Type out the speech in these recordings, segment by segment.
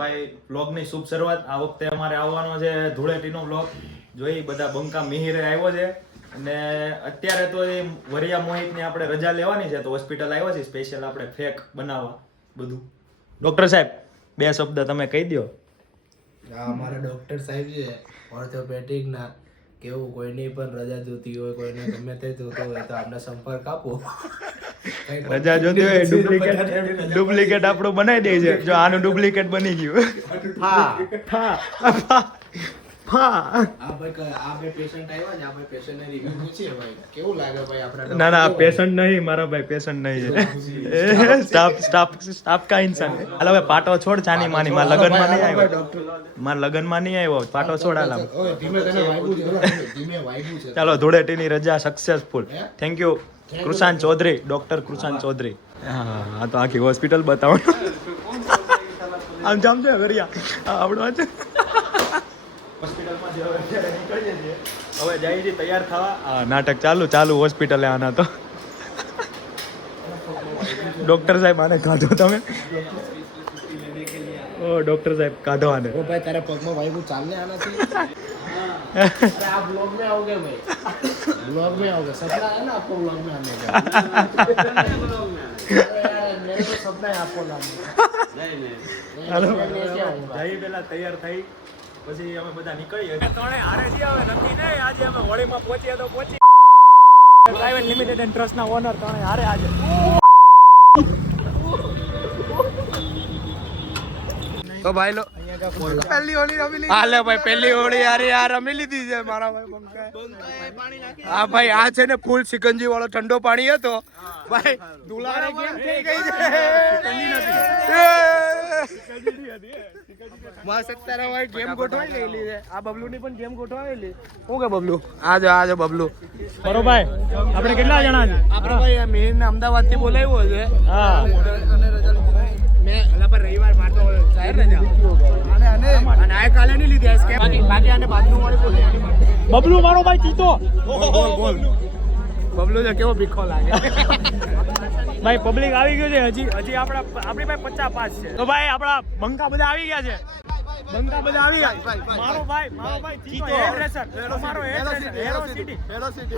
ભાઈ વ્લોગની શુભ શરૂઆત. આ વખતે અમારે આવવાનો છે ધૂળેટીનો વ્લોગ. જોઈ બધા બંકા મિહિરે આવ્યો છે અને અત્યારે તો એ વરિયા મોહિતની આપણે રજા લેવાની છે તો હોસ્પિટલ આવ્યો છે સ્પેશિયલ આપણે ફેક બનાવવા બધું. ડોક્ટર સાહેબ 2 શબ્દ તમે કહી દો. અમારા ડોક્ટર સાહેબ છે ઓર્થોપેડિક ના, કેવું કોઈની પણ રજા જોતી હોય, કોઈને ગમે તે જોતું હોય તો આપણે સંપર્ક આપો. રજા જોતી હોય ડુપ્લિકેટ આપણું બનાવી દે છે. જો આનું ડુપ્લિકેટ બની ગયું. આ ભાઈ પેશન્ટ આવ્યા ને, આ ભાઈ પેશન્ટને રિવ્યુ પૂછીએ ભાઈ કેવું લાગે ભાઈ આપણે. ના ના પેશન્ટ નહીં, મારા ભાઈ પેશન્ટ નહીં છે. સ્ટાફ કા ઇન્સાન. હાલો હવે પાટો છોડ ચાની માની. મારા લગનમાં નહીં આવ્યો, મારા લગનમાં નહીં આવ્યો. પાટો છોડ હાલ. ચાલો ધૂળેટીની રજા successful. Thank you Krishant Chaudhary, doctor Krishant Chaudhary. હા તો આખી હોસ્પિટલ બતાવો. આમ જામ છે વરિયા આપણો છે. હોસ્પિટલમાં હવે નીકળીએ છીએ, હવે જઈએ છીએ તૈયાર થવા. નાટક ચાલુ હોસ્પિટલે આના તો. ડોક્ટર સાહેબ આને કાઢો તમે. ઓ ડોક્ટર સાહેબ કાઢો આને. ઓ ભાઈ તારા પગમાં વાયુ ચાલને આનાથી. अरे आप ब्लॉग में आओगे भाई, ब्लॉग में आओगे. सपना है ना आपको ब्लॉग में आने का. मेरे को सपना है आपको ब्लॉग में. જઈ પેલા તૈયાર થઈ પછી અમે બધા નીકળીએ. ત્રણે હારે છીએ હવે નક્કી નહીં. આજે અમે હોળીમાં પહોંચીએ તો પહોંચી. પ્રાઇવેટ લિમિટેડ એન્ડ ટ્રસ્ટના ઓનર ત્રણે હારે આજે. તો ભાઈ લો પહેલી હોળી રમી લીધી. હાલે ભાઈ પહેલી હોળી યાર રમી લીધી છે મારા ભાઈ બંકાએ. હા ભાઈ આ છે ને ફૂલ સિકંજી વાળો ઠંડો પાણી હતો ભાઈ. દુલારે કેમ થઈ ગઈ છે. મસ્ત તારા ભાઈ ગેમ ગોઠવાઈ ગયેલી છે. આ બબલુ ની પણ ગેમ ગોઠવાયેલી. શું કે બબલુ આજો બબલુ. બરો ભાઈ આપણે કેટલા જણા છે? આપણે ભાઈ મેન અમદાવાદ થી બોલાવ્યો છે. હા મેં અલા પર રવિવાર મારતો જાહેર રજા અને આ કાલે નહીં લીધી આ સ્કેમ. બાકી આને બાદનું વાળી બોલે. બબલુ મારો ભાઈ ચીતો. બોલ બબલુ તો કેવો ભીખો લાગે. ભાઈ પબ્લિક આવી ગયું છે. હજી આપણી પાસે 50 પાસ છે. તો ભાઈ આપણા બંકા બધા આવી ગયા છે. બંકા બધા આવી ગયા. મારો ભાઈ ચીતો હેડરેસર. તમારો હેડરેસર હેરો સિટી.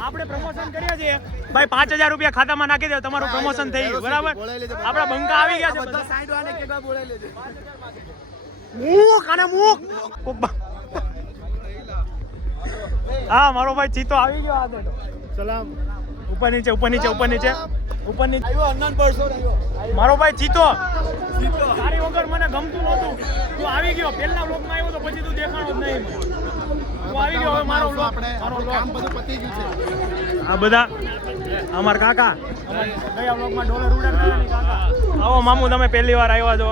આપણે પ્રમોશન કરીએ છીએ ભાઈ. 5000 રૂપિયા ખાતામાં નાખી દે, તમારું પ્રમોશન થઈ ગયું. બરાબર આપણા બંકા આવી ગયા છે બધા. સાઈડ વાળે કેવા બોલાઈ લેજે. હા મારો ભાઈ ચીતો આવી ગયો. આ તો સલામ. ઉપર નીચે આવ્યો અનન પરસો આવ્યો મારો ભાઈ ચીતો. તારી વગર મને ગમતું નહોતું. તું આવી ગયો. પહેલા વ્લોગમાં આવ્યો તો પછી તું દેખાણો જ નહીં. તું આવી ગયો. હવે મારો વ્લોગ કામ બધું પતી ગયું છે. આ બધા અમાર કાકા ગયા વ્લોગમાં ડોલર ઉડાડતા કાકા. આવો મામુ તમે પહેલી વાર આવ્યા છો.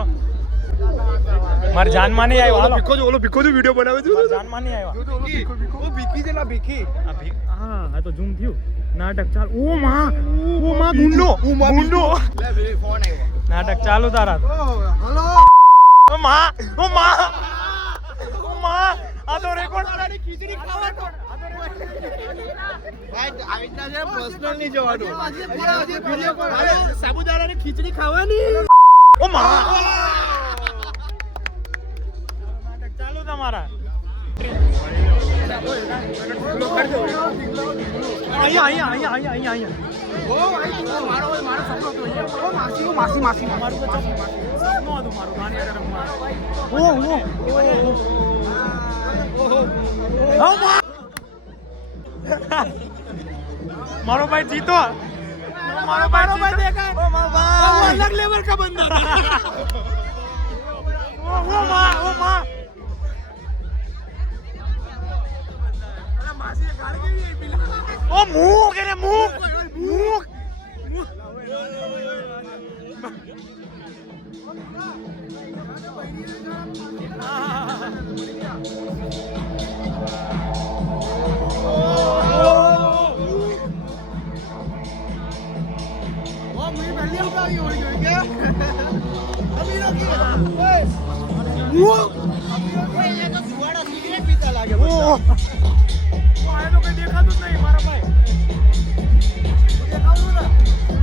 માર જાનમાં નહીં આવ્યો. હાલો ઓલો ભીખો જો વિડિયો બનાવે છે. માર જાનમાં નહીં આવ્યો. ઓ ભીખી છે ના ભીખી. હા તો ઝૂમ થયું. નાટક ચાલુ. ઓ માં ગુંડો. લે બે ફોન આવ્યો. નાટક ચાલુ તારા. હેલો ઓ માં આ તો રેકોર્ડ વાળાની ખીચડી ખાવાનો. ભાઈ આવી ના છે પર્સનલ ની જવાનું. વિડિયો કોલ સાબુદાણાની ખીચડી ખાવાની. ઓ માં નાટક ચાલુ તમારા. અહીંયા ઓ ભાઈ મારો સપનો તો અહીંયા. ઓ માસી મારું તો સપનું હતું મારું નાની રમવા. મારો ભાઈ જીતો. મારો ભાઈ દેખાય. ઓ અલગ લેવલ કા બંદા था. ઓ માં માસી ગાળ ગઈ પેલા. ઓ મુક એને મુક.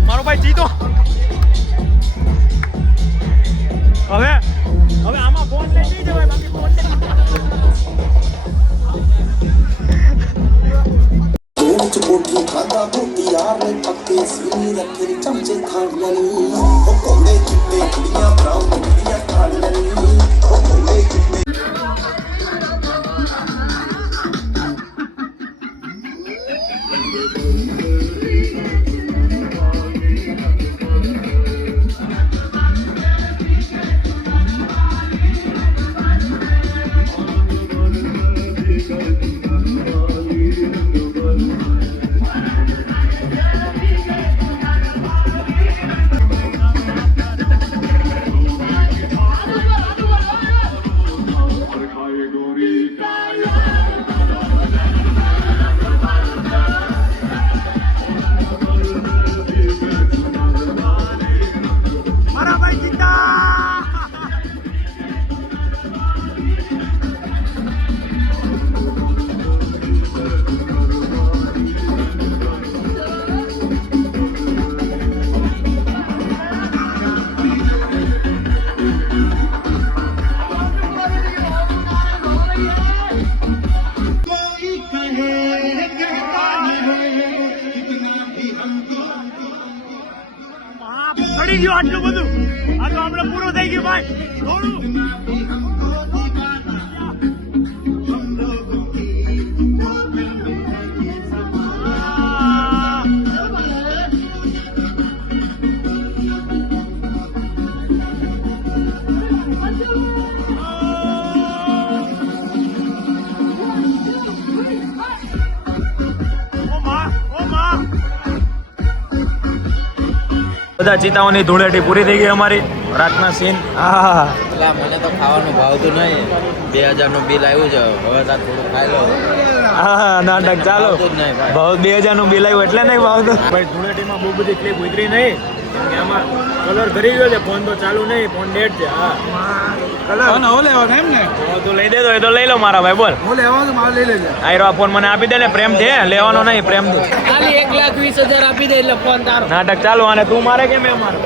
મારો ભાઈ જીતો. હવે આમાં ફોન લે. મારા ભાઈ જીતા પડી ગયું આટલું બધું આ તો આપણે પૂરું થઈ ગયું ભાઈ થોડું બધા ચિતાઓની ધૂળેટી પૂરી થઈ ગઈ અમારી રાતના સીન હા એટલે મને તો ખાવાનું ભાવતું નહીં 2000 નું બિલ આવ્યું છે હવે તાર થોડું ખાઈ લો હા નાટક ચાલો ભાવતું જ નહીં ભાઈ. ભાવ 2000 નું બિલ આવ્યું એટલે નહીં ભાવતું ભાઈ ધૂળેટીમાં બહુ બધી ક્લિપ ઉતરી નહીં કેમ કે આમાં કલર કરી ગયો છે ફોન તો ચાલુ નહીં ફોન ડેડ છે હા કલર લેવાનો એમ ને તો લઈ દે તો એ તો લઈ લો મારા ભાઈ બોલ હું લેવાનું મારે લઈ લેજે આયરો આ ફોન મને આપી દે ને પ્રેમ છે લેવાનો નહીં પ્રેમ છે ખાલી 1,20,000 આપી દે એટલે ફોન તારો નાટક ચાલુ અને તું મારે કે મેં મારો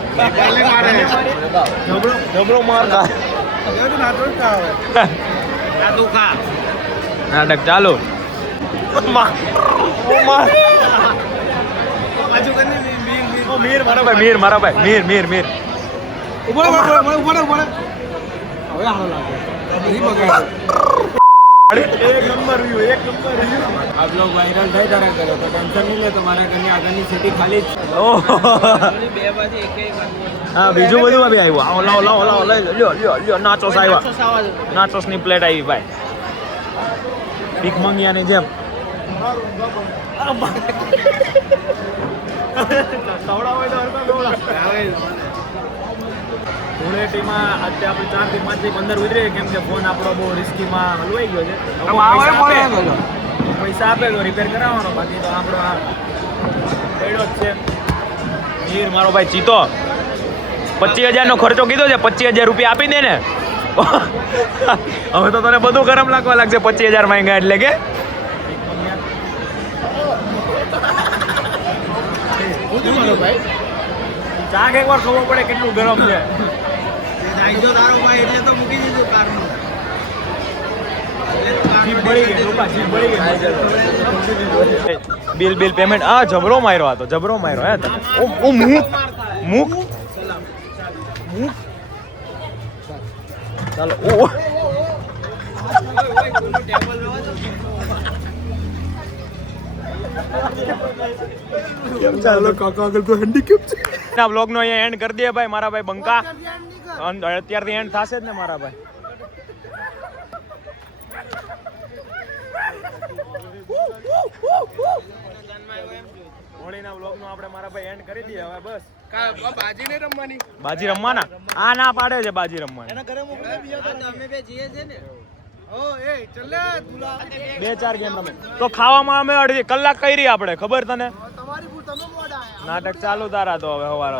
જબરો મારતા તું ખા નાટક ચાલુ મીર મારા ભાઈ મીર હવે હાલો લાગે એક નંબર આપ લોગ વાયરલ થઈ તારા કરો તો ટેન્શન નહીં લે તમારા ઘરની આગળની સિટી ખાલી જ બે બાજુ એક હા બીજું બધું બી આવ્યું આવો લાવો લ્યો નાચોસ આવ્યા નાચોસ ની પ્લેટ આવી ભાઈ ભીખ મંગિયાની જેમ ધૂળેટીમાં અત્યારે આપણે 4 થી 5 થી 15 ઉતરીએ કેમ કે ફોન આપણો બહુ રિસ્કીમાં હલવાઈ ગયો છે પૈસા આપે તો રિપેર કરાવવાનો બાકી તો આપણો આ પડ્યો જ છે હીર મારો ભાઈ ચીતો 25,000 નો ખર્ચો કીધો છે 25,000 રૂપિયા આપી દે ને હવે તો તને બધું ગરમ લાગવા લાગશે 25,000 માંગ્યા એટલે કે ચાક એકવાર ખબર પડે કેટલું ગરમ છે બિલ પેમેન્ટ આ જબરો માર્યો આ તો જબરો માર્યો હે તને ઓ મુક ચાલો ઓ ચાલો કાકા આગળ તો હેન્ડીકેપ છે ના વ્લોગ નો અહીંયા એન્ડ કરી દે ભાઈ મારા ભાઈ બંકા અત્યારથી એન્ડ થશે જ ને મારા ભાઈ હોળીના વ્લોગ નો આપણે મારા ભાઈ એન્ડ કરી દઈએ હવે બસ બાજી નહીં રમવાની બાજી રમવાના આ ના પાડે છે બાજી રમવાની એના ઘરે મોકલી બીજા અમે બે જઈએ છે ને ઓ એ ચલે તુલા 2-4 ગેમ રમે તો ખાવામાં અમે અડધી કલાક કરી આપણે ખબર તને તમારી ભૂલ તમે મોડા આયા નાટક ચાલુ તારા તો હવે હવાર